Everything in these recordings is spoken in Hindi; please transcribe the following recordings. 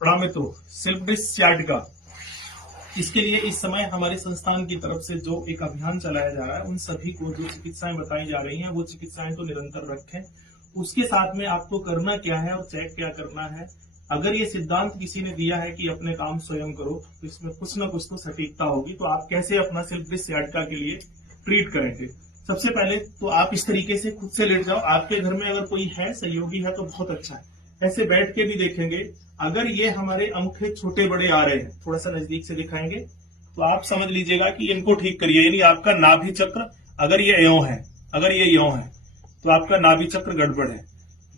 प्रणाम मित्रों, सेल्फ डिस्चार्ज का इसके लिए इस समय हमारे संस्थान की तरफ से जो एक अभियान चलाया जा रहा है, उन सभी को जो चिकित्साएं बताई जा रही हैं वो चिकित्साएं तो निरंतर रखें। उसके साथ में आपको करना क्या है और चेक क्या करना है। अगर ये सिद्धांत किसी ने दिया है कि अपने काम स्वयं करो, तो इसमें कुछ ना कुछ तो सटीकता होगी। तो आप कैसे अपना सेल्फ डिस्चार्ज के लिए ट्रीट करेंगे? सबसे पहले तो आप इस तरीके से खुद से लेट जाओ। आपके घर में अगर कोई है, सहयोगी है, तो बहुत अच्छा है। ऐसे बैठ के भी देखेंगे। अगर ये हमारे अंगूठे छोटे बड़े आ रहे हैं, थोड़ा सा नजदीक से दिखाएंगे, तो आप समझ लीजिएगा कि इनको ठीक करिए। यानी आपका नाभि चक्र अगर ये यों है, अगर ये यों है, तो आपका नाभि चक्र गड़बड़ है।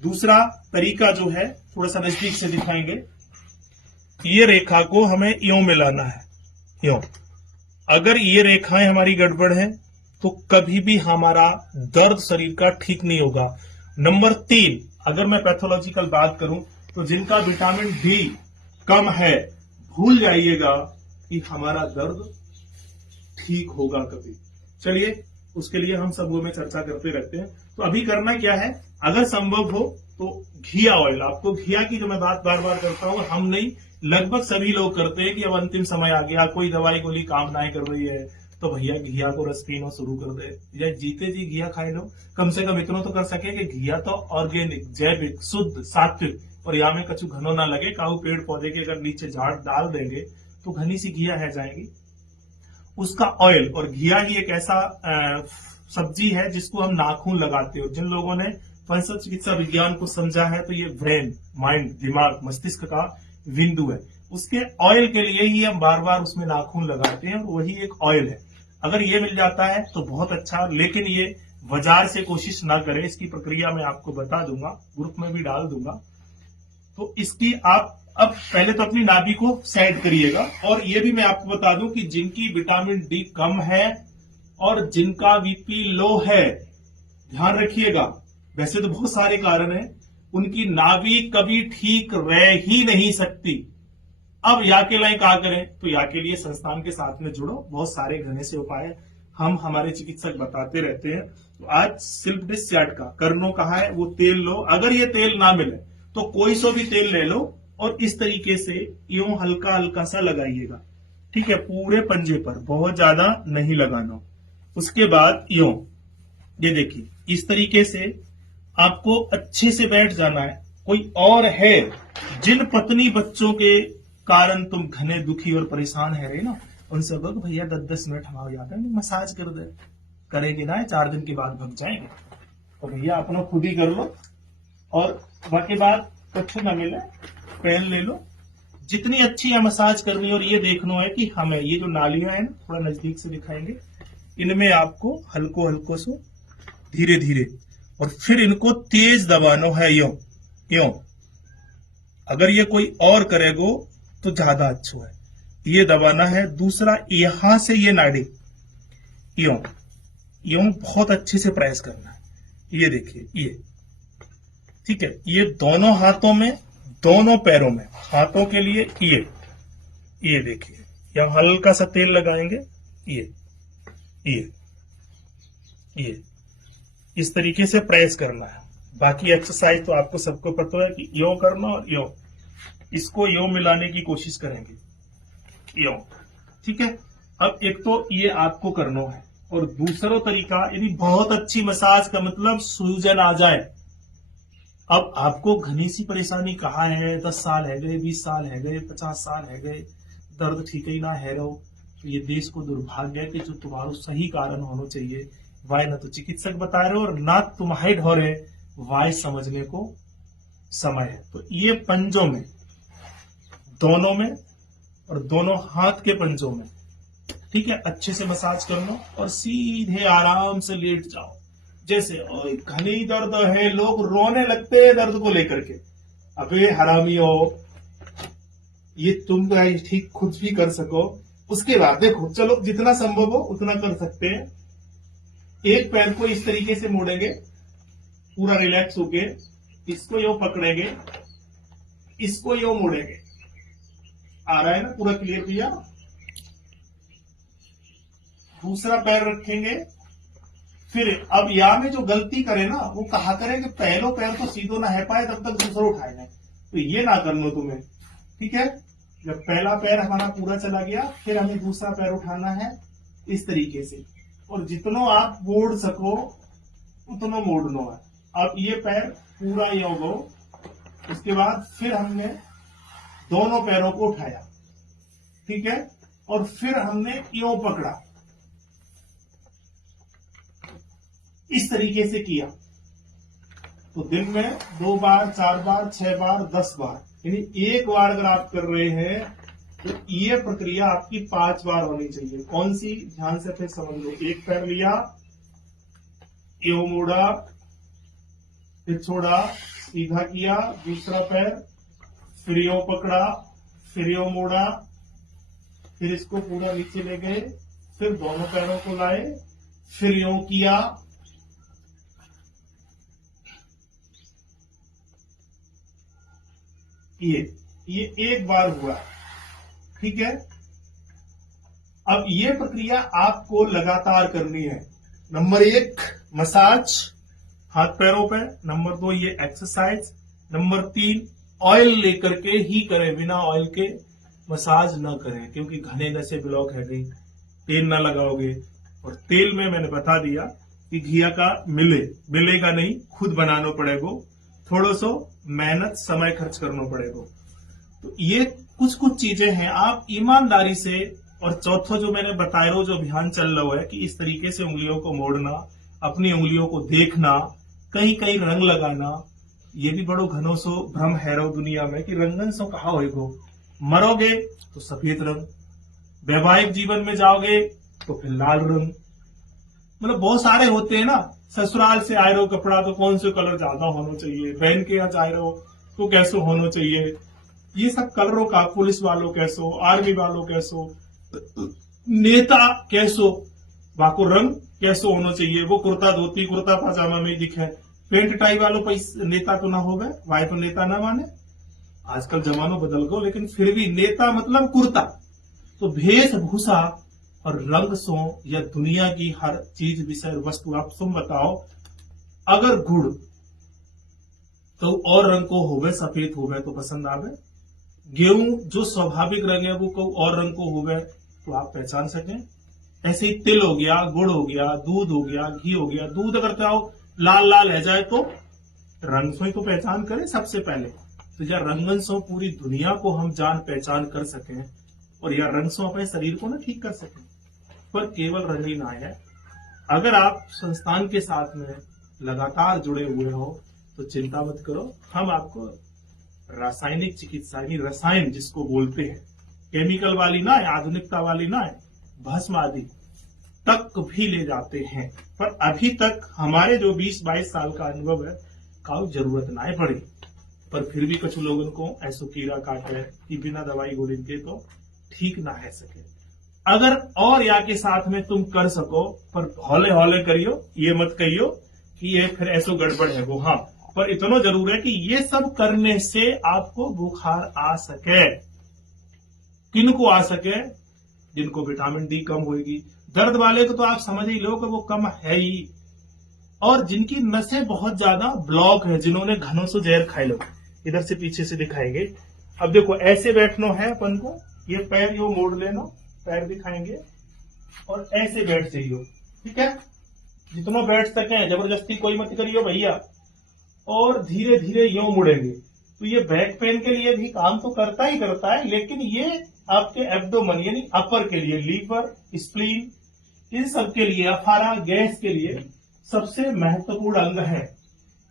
दूसरा तरीका जो है, थोड़ा सा नजदीक से दिखाएंगे, ये रेखा को हमें यों मिलाना है, यों। अगर ये रेखाएं हमारी गड़बड़ है तो कभी भी हमारा दर्द शरीर का ठीक नहीं होगा। नंबर 3, अगर मैं पैथोलॉजिकल बात करूं तो जिनका विटामिन डी कम है, भूल जाइएगा कि हमारा दर्द ठीक होगा कभी। चलिए, उसके लिए हम सब में चर्चा करते रहते हैं। तो अभी करना क्या है, अगर संभव हो तो घिया ऑयल, आपको घिया की जो मैं बात बार बार करता हूं, हम नहीं, लगभग सभी लोग करते हैं कि अब अंतिम समय आ गया, कोई दवाई गोली काम नहीं कर रही है, तो भैया घिया को रस पीना शुरू कर दे, या जीते जी घिया खाए लो। कम से कम इतना तो कर सके कि घिया तो ऑर्गेनिक, जैविक, शुद्ध, सात्विक, और यहाँ में कछु घनो ना लगे। काऊ पेड़ पौधे के अगर नीचे झाड़ डाल देंगे तो घनी सी घिया है जाएगी। उसका ऑयल, और घिया ही एक ऐसा सब्जी है जिसको हम नाखून लगाते हो। जिन लोगों ने पंच चिकित्सा विज्ञान को समझा है, तो ये ब्रेन, माइंड, दिमाग, मस्तिष्क का बिंदु है। उसके ऑयल के लिए ही हम बार बार उसमें नाखून लगाते हैं, और वही एक ऑयल है। अगर ये मिल जाता है तो बहुत अच्छा, लेकिन ये बाजार से कोशिश ना करें। इसकी प्रक्रिया मैं आपको बता दूंगा, ग्रुप में भी डाल दूंगा। तो इसकी आप अब पहले तो अपनी नाभि को सेट करिएगा। और ये भी मैं आपको बता दूं कि जिनकी विटामिन डी कम है और जिनका बीपी लो है, ध्यान रखिएगा, वैसे तो बहुत सारे कारण हैं, उनकी नाभि कभी ठीक रह ही नहीं सकती। अब या के लिए क्या करें? तो या के लिए संस्थान के साथ में जुड़ो, बहुत सारे घने से उपाय हम हमारे चिकित्सक बताते रहते हैं। तो आज सेल्फ डिस्चार्ज का करनो कहा है, वो तेल लो। अगर ये तेल ना मिले तो कोई सो भी तेल ले लो और इस तरीके से यूं हल्का हल्का सा लगाइएगा, ठीक है, पूरे पंजे पर, बहुत ज्यादा नहीं लगाना। उसके बाद यूं, ये देखिए, इस तरीके से आपको अच्छे से बैठ जाना है। कोई और है, जिन पत्नी बच्चों के कारण तुम घने दुखी और परेशान है रहे ना, उनसे बोलो भैया 10-10 मिनट हमारे यहाँ पे मसाज कर दे, करेंगे ना 4 दिन के बाद भग जाएंगे। तो भैया अपना खुद ही कर लो, और बाकी बात कुछ ना मिले, पेन ले लो। जितनी अच्छी है मसाज करनी, और ये देखना है कि हमें ये जो नालियां हैं ना, थोड़ा नजदीक से दिखाएंगे, इनमें आपको हल्को हल्को से धीरे धीरे, और फिर इनको तेज दबाना है, यो यो। अगर ये कोई और करेगो तो ज्यादा अच्छा है, ये दबाना है। दूसरा, यहां से ये नाड़ी यो यो बहुत अच्छे से प्रेस करना है। ये देखिए, ये ठीक है, ये दोनों हाथों में, दोनों पैरों में, हाथों के लिए ये देखिए, यहां हल्का सा तेल लगाएंगे, ये इस तरीके से प्रेस करना है। बाकी एक्सरसाइज तो आपको सबको पता है कि यो करना और यो, इसको यो मिलाने की कोशिश करेंगे, यो, ठीक है। अब एक तो ये आपको करना है, और दूसरा तरीका, यदि बहुत अच्छी मसाज का मतलब सूजन आ जाए। अब आपको घनी सी परेशानी कहाँ है, 10 साल है गए, 20 साल है गए, 50 साल है गए, दर्द ठीक ही ना है रहो, तो ये देश को दुर्भाग्य है कि जो तुम्हारा सही कारण होना चाहिए, वाय ना तो चिकित्सक बता रहे हो और ना तुम्हारे ढोरे वाय समझने को समय है। तो ये पंजों में, दोनों में, और दोनों हाथ के पंजों में, ठीक है, अच्छे से मसाज कर लो और सीधे आराम से लेट जाओ। जैसे घनी दर्द है, लोग रोने लगते हैं दर्द को लेकर के। अबे हरामियों, ये तुम ठीक खुद भी कर सको। उसके बाद देखो, चलो जितना संभव हो उतना कर सकते हैं। एक पैर को इस तरीके से मोड़ेंगे, पूरा रिलैक्स होके, इसको यो पकड़ेंगे, इसको यो मोड़ेंगे। आ रहा है ना पूरा क्लियर भैया? दूसरा पैर रखेंगे। फिर अब यहाँ में जो गलती करे ना, वो कहा करे कि पहलो पैर तो सीधो ना है पाए तब तक दूसरा उठाएगा, तो ये ना करना तुम्हें। ठीक है। जब पहला पैर हमारा पूरा चला गया, फिर हमें दूसरा पैर उठाना है इस तरीके से, और जितनो आप मोड़ सको उतनो मोड़ना है। अब ये पैर पूरा ये हो गो, उसके बाद फिर हमने दोनों पैरों को उठाया, ठीक है, और फिर हमने यूं पकड़ा, इस तरीके से किया। तो दिन में 2 बार, 4 बार, 6 बार, 10 बार, यानी एक बार अगर आप कर रहे हैं तो ये प्रक्रिया आपकी 5 बार होनी चाहिए। कौन सी, ध्यान से फिर समझ लो। एक पैर लिया, यूं मोड़ा, फिर छोड़ा, सीधा किया, दूसरा पैर, फिर यूं पकड़ा, फिर यूं मोड़ा, फिर इसको पूरा नीचे ले गए, फिर दोनों पैरों को लाए, फिर यूं किया, ये एक बार हुआ, ठीक है। अब ये प्रक्रिया आपको लगातार करनी है। नंबर 1 मसाज हाथ पैरों पे, नंबर 2 ये एक्सरसाइज, नंबर 3 ऑयल लेकर के ही करें, बिना ऑयल के मसाज ना करें, क्योंकि घने नशे ब्लॉक है गई। तेल ना लगाओगे, और तेल में मैंने बता दिया कि घिया का मिलेगा नहीं, खुद बनाना पड़ेगा, थोड़ा सो मेहनत समय खर्च करना पड़ेगा। तो ये कुछ चीजें हैं, आप ईमानदारी से। और चौथा जो मैंने बताया, जो अभियान चल रहा है कि इस तरीके से उंगलियों को मोड़ना, अपनी उंगलियों को देखना, कहीं कहीं रंग लगाना, ये भी बड़ो घनो सो भ्रम है रो दुनिया में कि रंगन सो कहा होएगो। मरोगे तो सफेद रंग, वैवाहिक जीवन में जाओगे तो फिर लाल रंग, मतलब बहुत सारे होते हैं ना। ससुराल से आए रहो कपड़ा तो कौन से कलर ज्यादा होना चाहिए, बहन के यहाँ जाए रहो तो कैसे होना चाहिए, ये सब कलरों का, पुलिस वालों कैसो, आर्मी वालों कैसो, नेता कैसो, वाको रंग कैसो होना चाहिए, वो कुर्ता धोती कुर्ता पजामा में दिखे, पेंट टाई वालों पर नेता तो ना हो गए, वाई तो नेता ना माने। आजकल जमानो बदल गो, लेकिन फिर भी नेता मतलब कुर्ता। तो वेशभूषा और रंग सो या दुनिया की हर चीज विषय वस्तु, आप तुम बताओ, अगर गुड़ तो और रंग को होवे, सफेद होवे तो पसंद आवे, गेहूं जो स्वाभाविक रंग है वो को और रंग को होवे तो आप पहचान सकें। ऐसे ही तिल हो गया, गुड़ हो गया, दूध हो गया, घी हो गया। दूध अगर चाहो लाल लाल रह जाए तो रंग सो ही तो पहचान करें सबसे पहले। तो या रंगन सो पूरी दुनिया को हम जान पहचान कर सकें, और या रंग सो अपने शरीर को ना ठीक कर सकें। पर केवल रंग ही ना है, अगर आप संस्थान के साथ में लगातार जुड़े हुए हो तो चिंता मत करो, हम आपको रासायनिक चिकित्सा, यानी रसायन जिसको बोलते हैं, केमिकल वाली ना है, आधुनिकता वाली ना है, भस्म आदि तक भी ले जाते हैं। पर अभी तक हमारे जो 20-22 साल का अनुभव है, काफी जरूरत ना पड़ी। पर फिर भी कुछ लोगों को ऐसो कीड़ा काटे कि बिना दवाई गोली के तो ठीक ना है सके। अगर और या के साथ में तुम कर सको, पर हौले हौले करियो, ये मत कहियो कि ये फिर ऐसो गड़बड़ है वो। हाँ, पर इतना जरूर है कि ये सब करने से आपको बुखार आ सके। किनको आ सके? जिनको विटामिन डी कम होगी। दर्द वाले को तो आप समझ ही लो कि वो कम है ही, और जिनकी नसें बहुत ज्यादा ब्लॉक है, जिन्होंने घनों से जहर खाए लो। इधर से पीछे से दिखाएंगे। अब देखो ऐसे बैठना है अपन को, ये पैर यो मोड़ लेना, पैर दिखाएंगे, और ऐसे बैठ जाइयो, ठीक है। जितना बैठ सके, जबरदस्ती कोई मत करियो भैया, और धीरे धीरे यो मुड़ेंगे। तो ये बैक पेन के लिए भी काम तो करता ही करता है, लेकिन ये आपके एब्डोमन यानी अपर के लिए, लीवर, स्प्लीन, इन सब के लिए, अफारा गैस के लिए सबसे महत्वपूर्ण अंग है।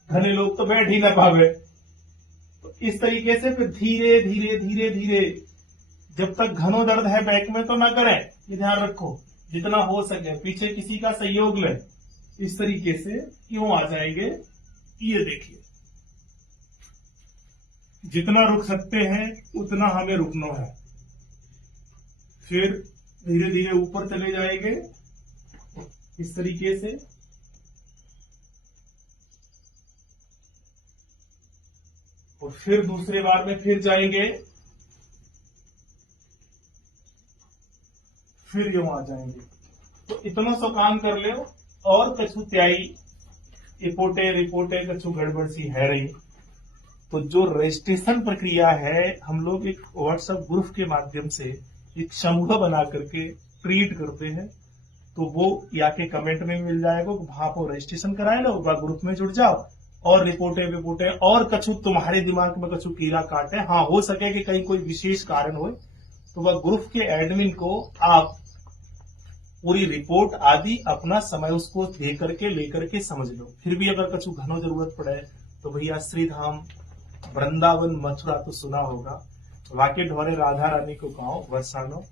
घने लोग तो बैठ ही ना पावे। तो इस तरीके से फिर धीरे धीरे धीरे धीरे, जब तक घनो दर्द है बैक में तो ना करें, ये ध्यान रखो। जितना हो सके पीछे किसी का सहयोग लें। इस तरीके से क्यों आ जाएंगे, ये देखिए। जितना रुक सकते हैं उतना हमें रुकना है। फिर धीरे धीरे ऊपर चले जाएंगे इस तरीके से, और फिर दूसरे बार में फिर जाएंगे, फिर यूं आ जाएंगे। तो इतना सा काम कर ले, और कछु त्याई रिपोर्टे कछु गड़बड़ सी है रही, तो जो रजिस्ट्रेशन प्रक्रिया है, हम लोग एक व्हाट्सएप ग्रुप के माध्यम से एक समूह बना करके ट्रीट करते हैं। तो वो या के कमेंट में मिल जाएगा, वहां पर रजिस्ट्रेशन कराए लो, ग्रुप में जुड़ जाओ और रिपोर्टें और कछु तुम्हारे दिमाग में कछु कीड़ा काटे, हाँ हो सके कि कहीं कोई विशेष कारण हो, तो वह ग्रुप के एडमिन को आप पूरी रिपोर्ट आदि अपना समय उसको दे करके लेकर के समझ लो। फिर भी अगर कछु घनो जरूरत पड़े तो भैया श्रीधाम वृंदावन मथुरा तो सुना होगा, वाके ढोरे राधा रानी को गाँव बरसानो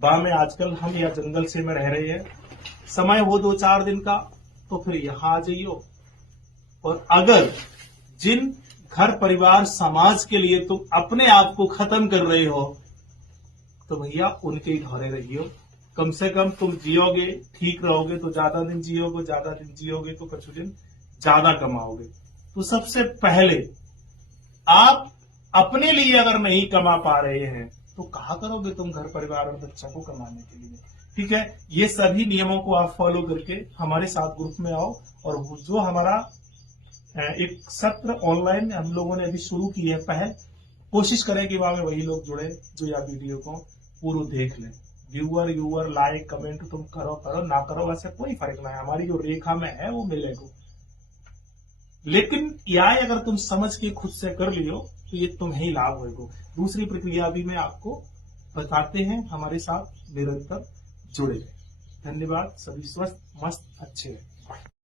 बा में आजकल हम या जंगल से में रह रहे हैं, समय हो 2-4 दिन का तो फिर यहाँ आ जाइयो। और अगर जिन घर परिवार समाज के लिए तुम अपने आप को खत्म कर रहे हो तो भैया उनके ही घरे रहियो। कम से कम तुम जियोगे, ठीक रहोगे तो ज्यादा दिन जियोगे, ज्यादा दिन जियोगे तो कुछ दिन ज्यादा कमाओगे। तो सबसे पहले आप अपने लिए अगर नहीं कमा पा रहे हैं तो कहा करोगे तुम घर परिवार और बच्चा को कमाने के लिए। ठीक है, ये सभी नियमों को आप फॉलो करके हमारे साथ ग्रुप में आओ। और जो हमारा एक सत्र ऑनलाइन हम लोगों ने अभी शुरू की है पहल, कोशिश करें कि वहां में वही लोग जुड़े जो या वीडियो को पूरा देख लें। व्यूअर लाइक कमेंट तुम करो ना करो, वैसे कोई फर्क ना है, हमारी जो रेखा में है वो मिलेगा। लेकिन यह अगर तुम समझ के खुद से कर लियो तो ये तुम्हें ही लाभ होगा। दूसरी प्रक्रिया भी मैं आपको बताते हैं, हमारे साथ निरंतर जुड़े रहे। धन्यवाद, सभी स्वस्थ मस्त अच्छे रहे।